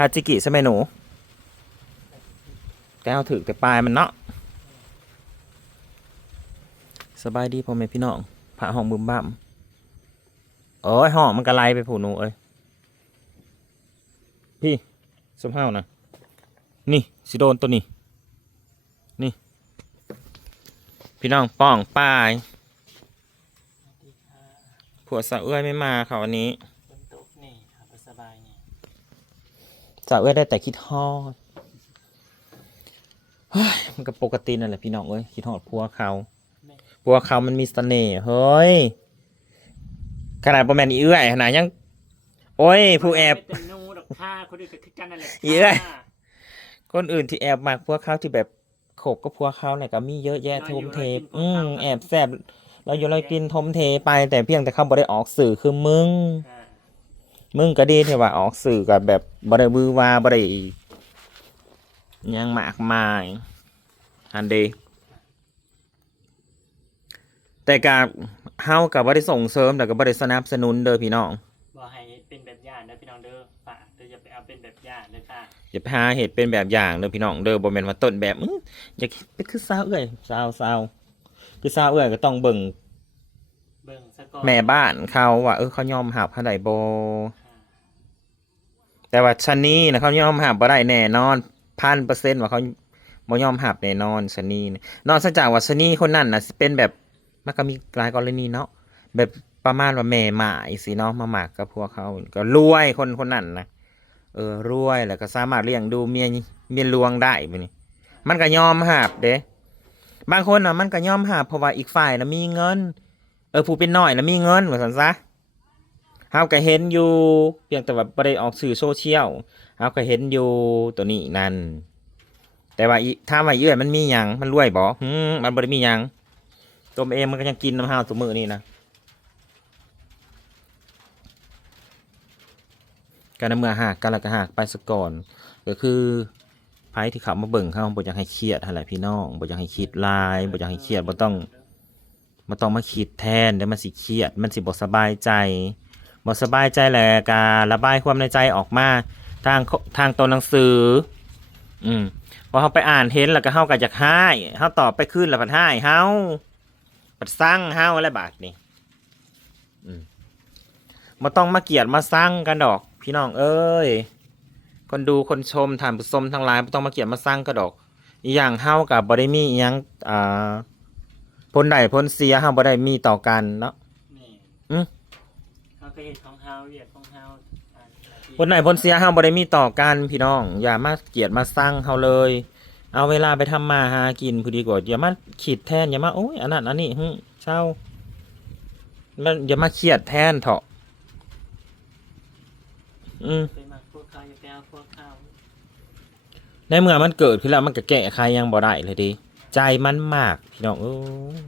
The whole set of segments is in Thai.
คาจิกิใช่ไหมหนู แก้วถือแต่ปลายมันเนาะสบายดีพ่อแม่พี่น้องผ่าห้องบึมบั่มโอ้ยห้องมันกระไลไปผู้หนูเอ้ยพี่สมเฮานะนี่สิโดนตัวนี้ นี่ พี่น้องป้องป้ายผัวสาวเอื้อยไม่มาค่ะวันนี้ บนโต๊ะนี่ครับสบายนี่ สาวเอ้ยได้แต่คิดฮอดเฮ้ยมันก็ปกตินั่นแหละพี่น้องเอ้ยคิดฮอดพัวเขาพัวเขามันมีเสน่ห์เฮ้ยขนาดประมาณอีเอื้อยขนาดยัง โอ้ย ผู้แอบไม่เป็นนูดอกค่าคนอื่นก็คือกันนั่นแหละอีเอ้ยคนอื่นที่แอบมากพัวเขาที่แบบโขกก็พัวเขาเนี่ยก็มีเยอะแยะทมเทปอืมแอบแซบเราอยู่เรากินทมเทไปแต่เพียงแต่เขาบ่ได้ออกสื่อคือมึงอ่า มึงก็ดีที่ว่าออกสื่อกับแบบบริบือว่าบริยังมากมายอันเดแต่กับเฮากับบริส่งเสริมแต่กับบริสนับสนุนเด้อพี่น้องบ่ให้เป็นแบบอย่างนะพี่น้องเด้อฝากเด้ออย่าไปเอาเป็นแบบอย่างเลยค่ะอย่าไปหาเหตุเป็นแบบอย่างเด้อพี่น้องเด้อบ่แม่นว่าต้นแบบอื้ออย่าคิดไปคือสาวเอ้ยสาวสาวคือสาวเอ้ยก็ต้องเบิ่ง เบิ่งซะก่อนแม่บ้านเขาว่าเออเขายอมหับเขาได้บ่ค่ะแต่ว่าชันนี้นะเขายอมหับบ่ได้แน่นอนพันเปอร์เซ็นต์ว่าเขาบ่ยอมหับแน่นอนชันนี้นะนอกจากว่าชันนี้คนนั้นน่ะสิเป็นแบบมันก็มีหลายกรณีเนาะแบบประมาณว่าแม่หมายสิเนาะมาหมากกับพวกเขาก็รวยคนคนนั้นนะเออรวยแล้วก็สามารถเลี้ยงดูเมียเมียหลวงได้ไปนี่มันก็ยอมหับเด้บางคนน่ะมันก็ยอมหับเพราะว่าอีกฝ่ายน่ะมีเงิน เออผู้เป็นน้อยน่ะมีเงินว่าซั่นซะเฮาก็เห็นอยู่เพียงแต่ว่าบ่ได้ออกสื่อโซเชียลเราก็เห็นอยู่ตัวนี้นั่นแต่ว่าอีถ้าว่าเยื่อยมันมีหยังมันรวยบ่หืมมันบ่ได้มีหยังตัวเองมันก็ยังกินน้ำห้าวตัวมือนี่นะการเมื่อหากกันแล้วก็หากไปสะก่อน ก็คือไผที่เขามาเบิ่งเขาบ่อยากให้เครียดหั่นแหละพี่น้องบ่อยากให้คิดลายบ่อยากให้เครียดบ่ต้อง บ่ต้องมาคิดแทนเดี๋ยวมันสิเครียด มันสิบ่สบายใจบ่สบายใจแหละการระบายความในใจออกมาทางทางตัวหนังสือ อืมพอเขาไปอ่านเห็นแล้วก็เฮาก็อยากให้เฮาตอบไปขึ้นแล้วพัดให้เฮาพัดสร้างเฮาอะไรบาดนี่อืมมาต้องมาเกียดมาสร้างกันดอก พี่น้องเอ้ยคนดูคนชมท่านผู้ชมทั้งหลายบ่ต้องมาเกียดมาสร้างกระดอก อีอย่างเฮากับบ่ได้มีอีหยังอ่า ผลใดผลเสียเฮาบ่ได้มีต่อกันเนาะ นี่อืมเขาเคยเห็นของเฮาเรียกของเฮาอ่าหน้าที่ผลไหนผลเสียเฮาบ่ได้มีต่อกันพี่น้อง อย่ามาเกลียดมาสร้างเฮาเลย เอาเวลาไปทำมาหากินผู้ดีกว่าอย่ามาขีดแทนอย่ามาโอ้ยอันนั้นอันนี้หึเศร้ามันอย่ามาเครียดแทนเถอะอืม ไปมาพวกเขาอย่าไปเอาพวกเขาในเมื่อมันเกิดขึ้นแล้วมันก็แก้ใครยังบ่ได้เลยดิ ใจมันมากพี่น้องเอ้ย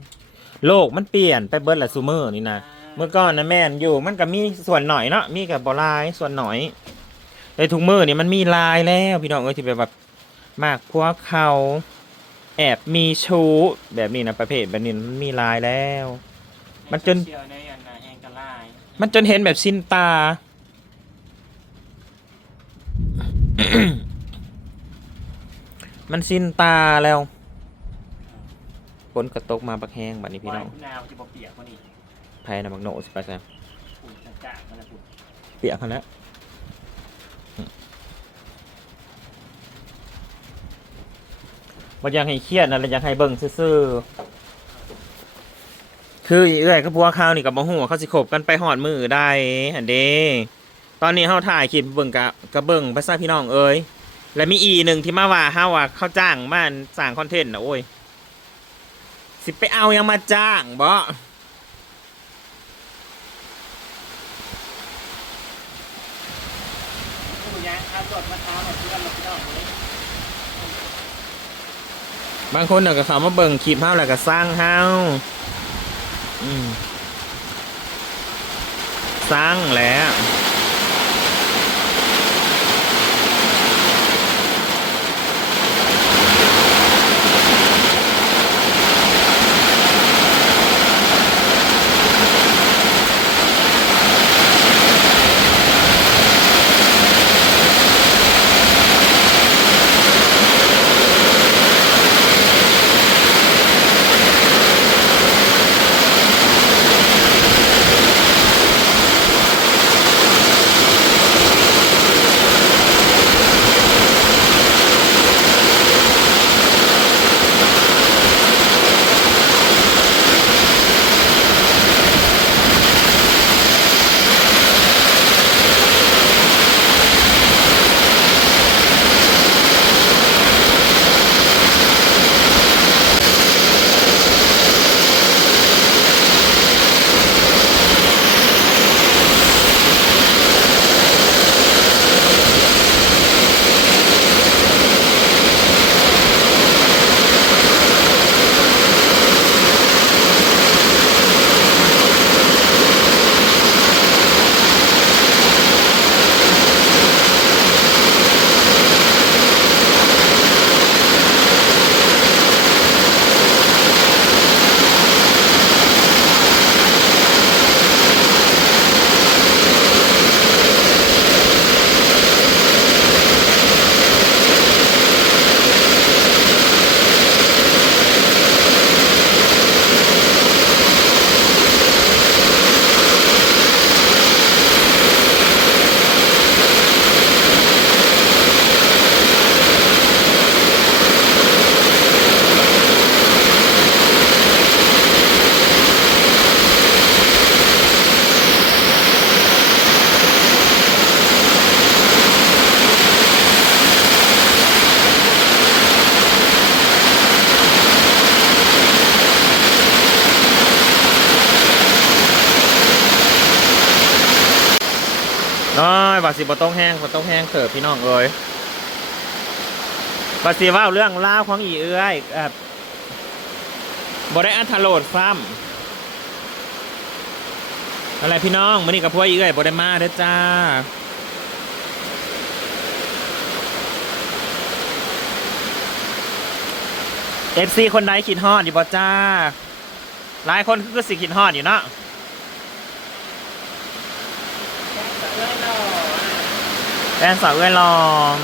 โลกมันเปลี่ยนไปเบิดละซูเมอร์นี่นะเมื่อก่อนนะแม่นอยู่มันก็มีส่วนหน่อยเนาะมีกับบหลายส่วนหน่อยแต่ทุกมือนี่มันมีลายแล้วพี่น้องเอ้ยที่แบบแบบมากพวกเขาแอบมีชู้แบบนี้นะประเภทแบบนี้มันมีลายแล้ว มันจนเชียวในอันน่ะแหงกะลายมันจนเห็นแบบชินตามันชินตาแล้ว ฝนกระตกมาบักแห้งบัดนี้พี่น้องว่าหนาวจะบ่เปียกกว่านี้ไพนะบักโนสิไปซะฝุ่นจ้าๆมันละฝุ่นเปียกเขาแล้วบ่อยากให้เครียดนะแล้วอยากให้เบิ่งซื่อๆคือเอื้อยกับพัวข้าวนี่กับบ่ฮู้ว่าเขาสิคบกันไปฮอดมือได้หั่นเด้ตอนนี้เฮาถ่ายคลิปเบิ่งกะกะเบิ่งไปซะพี่น้องเอ้ยและมีอีหนึ่งที่มาว่าเฮาว่าเขาจ้างมาสร้างคอนเทนต์นะโอ้ย สิไปเอายังมาจ้างบ่ผู้ยางขับรถมาตามมาเนี่ยบางคนน่ะก็เขามาเบิ่งคลิปเฮาแล้วก็สร้างเฮาอืมสร้างแล้ว ว่าสิบ่ต้องแห้งบ่ต้องแห้งเถิดพี่น้องเอ้ยว่าสิว่าเรื่องราของอีเอ้ยเอ่อบ่ได้อัธโหลดซ้ำอะไรพี่น้องมื้อนี้กับพวกอีเอ้ยบ่ได้มาเด้อจ้าเอฟซีคนใดคิดฮอดอยู่บ่จ้า หลายคนคือสิคิดฮอดอยู่เนาะ แฟนสาวเอ้ยลอง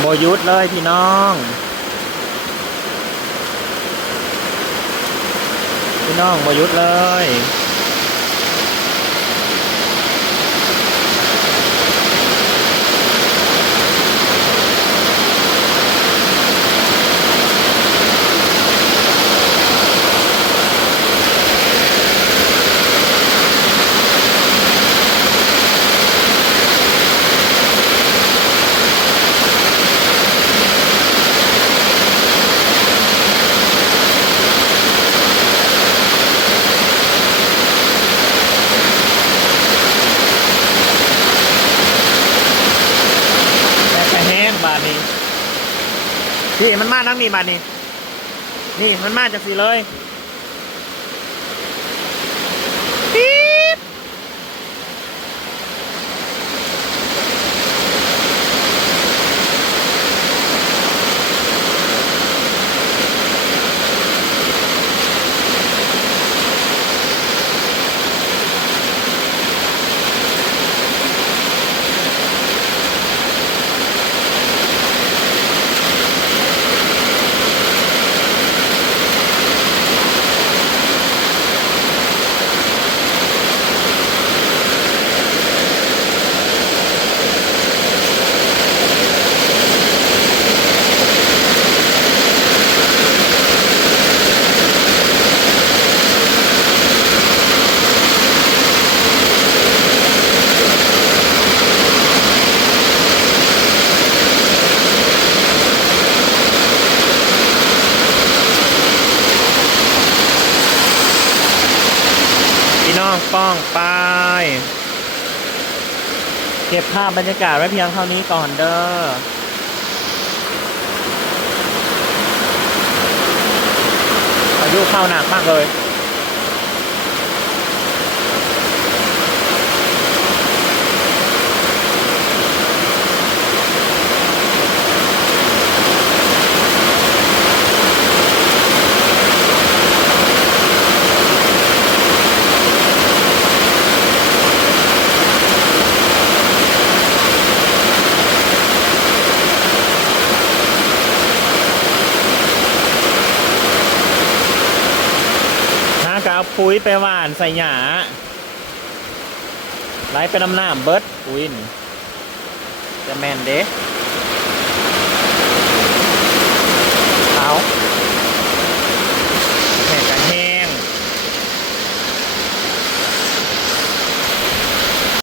โบยุดเลยพี่น้อง พี่น้องมาหยุดเลย แม่กระแห้งบาทนี้พี่มันมาทั้ งนี่บาทนี่นี่มันมาจากสีเลยปี๊บพี่น้องป้องไป เก็บภาพบรรยากาศไว้เพียงเท่านี้ก่อนเด้อพายุเข้าหนักมากเลย ปุ้ยไปหวานใส่หยาไล่ไปน้ำหน้าเบิร์ดปุ้ยจะแมนเด้เอา